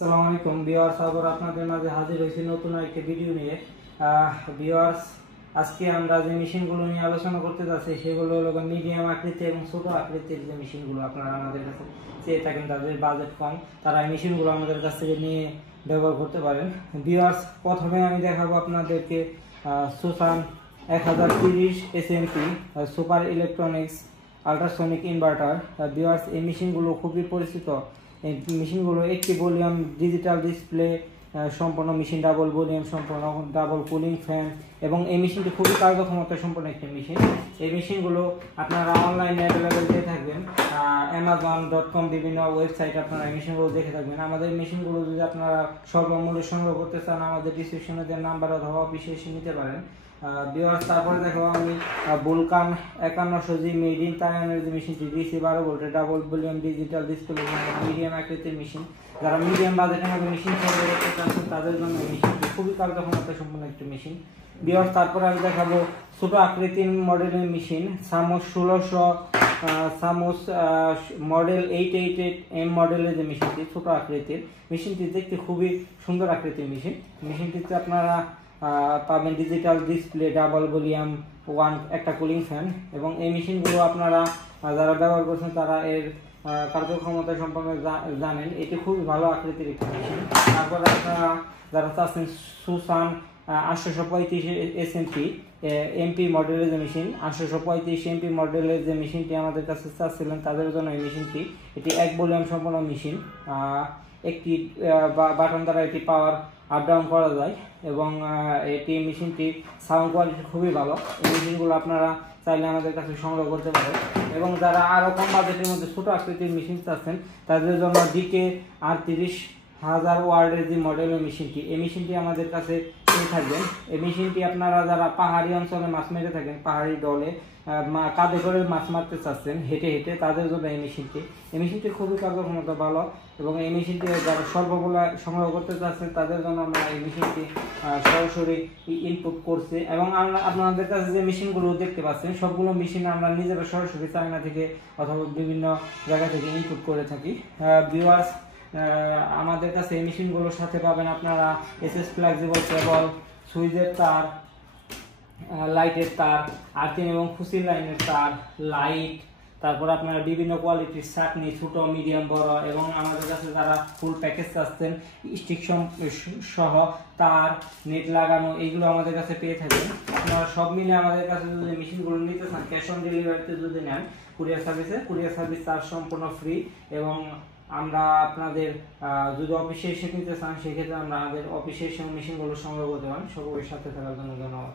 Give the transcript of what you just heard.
আসসালামু আলাইকুম ভিউয়ার্স, আবার আপনাদের মাঝে হাজির হয়েছি নতুন একটি ভিডিও নিয়ে। ভিউয়ার্স, আজকে আমরা যে মেশিনগুলো নিয়ে আলোচনা করতে যাচ্ছি সেগুলো হলো মিডিয়াম আকৃতি এবং ছোট আকৃতির যে মেশিনগুলো আপনারা আমাদের কাছে চেয়ে থাকেন, তাদের বাজেট কম, তারা এই মেশিনগুলো আমাদের কাছ থেকে নিয়ে ব্যবহার করতে পারেন। ভিউয়ার্স, প্রথমে আমি দেখাবো আপনাদেরকে Susan 1030 SMP super electronics ultrasonic inverter. Viewers, এই মেশিনগুলো খুবই পরিচিত। এই মেশিনগুলো একটি ভলিউম ডিজিটাল ডিসপ্লে সম্পন্ন মেশিন, ডাবল ভলিউম সম্পন্ন, ডাবল কুলিং ফ্যান, এবং এই মেশিনটি খুবই কার্যক্ষমতা সম্পন্ন একটি মেশিন। এই মেশিনগুলো আপনারা অনলাইনে অ্যাভেলেবেল পেয়ে থাকবেন, amazon.com বিভিন্ন ওয়েবসাইটে আপনারা এই মেশিনগুলো দেখে থাকবেন। আমাদের মেশিনগুলো যদি আপনারা স্বল্পমূল্যে সংগ্রহ করতে চান, আমাদের ডিসক্রিপশনে দেওয়া নাম্বার অথবা অফিসে এসে নিতে পারেন। ভিউয়ার্স, তারপরে দেখো আমি বুলকান 5100G মেড ইন তাইওয়ানের যে মেশিনটি, ডিসি 12 ভোল্টের double volume digital display medium আকৃতির মেশিন। যারা মিডিয়াম বাজেটের মধ্যে মেশিন সংগ্রহ করতে চাচ্ছেন তাদের জন্য এই মেশিনটি খুবই কার্যক্ষমতা সম্পন্ন একটি মেশিন। ভিউয়ার্স, তারপরে আমি দেখাবো ছোট আকৃতির মডেলের মেশিন, সামোস 1600 সামোস মডেল 888M মডেলের যে মেশিনটি, ছোট আকৃতির মেশিনটি দেখতে খুবই সুন্দর আকৃতির মেশিন। মেশিনটিতে আপনারা পাবেন ডিজিটাল ডিসপ্লে, ডাবল ভলিউম, একটা কুলিং ফ্যান, এবং এই মেশিনগুলো আপনারা যারা ব্যবহার করছেন তারা এর কার্যক্ষমতা সম্পর্কে জানেন। এটি খুবই ভালো আকৃতির একটি মেশিন। তারপরে আপনারা যারা চাচ্ছেন সুসান 835 এসএমপি এমপি মডেলের যে মেশিন, 835 এমপি মডেলের যে মেশিনটি আমাদের কাছে চাচ্ছিলেন তাদের জন্য এই মেশিনটি, এটি এক ভলিউম সম্পন্ন মেশিন। একটি বাটন দ্বারা এটি পাওয়ার আপ ডাউন করা যায়, এবং এটি মেশিনটি সাউন্ড কোয়ালিটি খুবই ভালো। এই মেশিনগুলো আপনারা চাইলে আমাদের কাছে সংগ্রহ করতে পারেন। এবং যারা আরও কম বাজেটের মধ্যে ছোট আকৃতির মেশিন চাচ্ছেন তাদের জন্য ডিকে 38000 ওয়ার্ডের যে মডেলের মেশিনটি, এই মেশিনটি আমাদের কাছে পেয়ে থাকবেন। এই মেশিনটি আপনারা যারা পাহাড়ি অঞ্চলে মাছ মেরে থাকেন, পাহাড়ি ডলে কাঁধে করে মাছ মারতে চাচ্ছেন হেঁটে হেঁটে, তাদের জন্য এই মেশিনটি খুবই কার্যক্ষমতা ভালো। এবং এই মেশিনটি যারা স্বল্পমূল্যে সংগ্রহ করতে চাচ্ছেন তাদের জন্য আমরা এই মেশিনটি সরাসরি ইনপুট করছি। এবং আমরা আপনাদের কাছে যে মেশিনগুলো দেখতে পাচ্ছেন সবগুলো মেশিন আমরা নিজেরা সরাসরি চায়না থেকে অথবা বিভিন্ন জায়গা থেকে ইনপুট করে থাকি। ভিউয়ার্স, আমাদের কাছে এই মেশিনগুলোর সাথে পাবেন আপনারা এসএস ফ্লেক্সিবল কেবল, সুইচের তার, লাইটের তার, আর্থিং এবং খুশির লাইনের তার, লাইট, তারপর আপনারা বিভিন্ন কোয়ালিটির চাটনি, ছোট, মিডিয়াম, বড়, এবং আমাদের কাছে যারা ফুল প্যাকেজ চাচ্ছেন স্টিক সহ তার, নেট লাগানো, এইগুলো আমাদের কাছে পেয়ে থাকেন। আপনারা সব মিলে আমাদের কাছে যদি মেশিনগুলো নিতে চান, ক্যাশ অন ডেলিভারিতে যদি নেন, কুরিয়ার সার্ভিস চার্জ সম্পূর্ণ ফ্রি। এবং আমরা আপনাদের যদি অফিসে এসে নিতে চান সেক্ষেত্রে আমরা আমাদের অফিসে এসে মেশিনগুলো সংগ্রহ করতে পারেন। সকলের সাথে থাকার জন্য ধন্যবাদ।